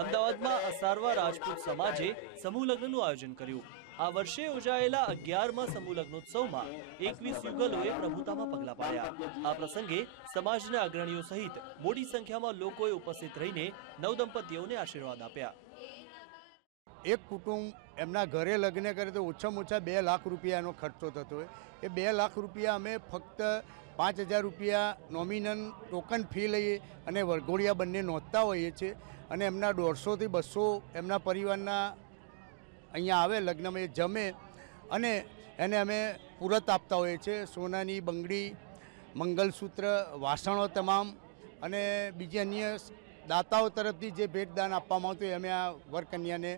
અમદાવાદમાં અસારવા રાજપૂત સમાજે સમૂહ લગ્નનું આયોજન કર્યું. આ વર્ષે યોજાયેલા અગિયારમાં સમૂહ લગ્નોત્સવમાં એકવીસ યુગલોએ પ્રભુતામાં પગલા પાડ્યા. આ પ્રસંગે સમાજના અગ્રણીઓ સહિત મોટી સંખ્યામાં લોકોએ ઉપસ્થિત રહીને નવદંપતીઓને આશીર્વાદ આપ્યા. એક કુટુંબ એમના ઘરે લગ્ન કરે તો ઓછામાં ઓછા બે લાખ રૂપિયાનો ખર્ચો થતો હોય. એ બે લાખ રૂપિયા અમે ફક્ત પાંચ હજાર રૂપિયા નોમિનલ ટોકન ફી લઈએ અને વરઘોડિયા બંને નોંધતા હોઈએ છીએ. અને એમના દોઢસોથી બસો એમના પરિવારના અહીંયા આવે, લગ્નમાં એ જમે અને એને અમે પૂરત આપતા હોઈએ છીએ. સોનાની બંગડી, મંગલસૂત્ર, વાસણો તમામ અને બીજી અન્ય દાતાઓ તરફથી જે ભેટદાન આપવામાં આવતું હોય, અમે આ વરકન્યાને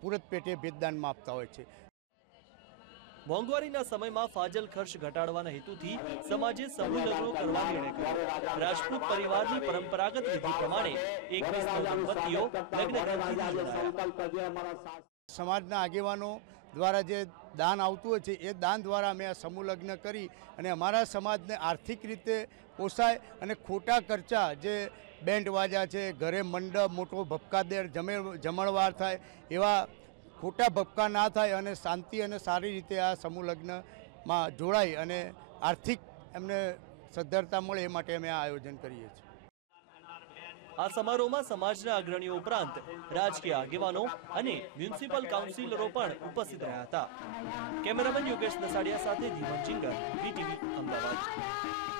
પૂરત પેટે ભેટદાનમાં આપતા હોય છે મોંઘવારીના સમયમાં ફાજલ ખર્ચ ઘટાડવાના હેતુથી સમાજે સમૂહ લગ્નો કરવા નિર્ણય કર્યો. રાજપૂત પરિવારની પરંપરાગત વિધિ પ્રમાણે એકવીસ દંપતીઓ લગ્ન સમાજના આગેવાનો દ્વારા જે દાન આવતું હોય છે, એ દાન દ્વારા અમે આ સમૂહ લગ્ન કરી અને અમારા સમાજને આર્થિક રીતે પોસાય અને ખોટા ખર્ચા જે બેન્ડ વાજા છે, ઘરે મંડપ, મોટો ભપકાદેર જમે જમણવાર થાય એવા ખોટા ભપકા ના થાય અને શાંતિ અને સારી રીતે આ સમૂહ લગ્નમાં જોડાય અને આર્થિક એમને સદ્ધરતા મળે એ માટે અમે આ આયોજન કરીએ છીએ. આ સમારોહમાં સમાજના અગ્રણીઓ ઉપરાંત રાજકીય આગેવાનો અને મ્યુનિસિપલ કાઉન્સિલરો પણ ઉપસ્થિત રહ્યા હતા. કેમેરામેન યોગેશ નસાડિયા સાથે જીવન ચિંગર, વીટીવી અમદાવાદ.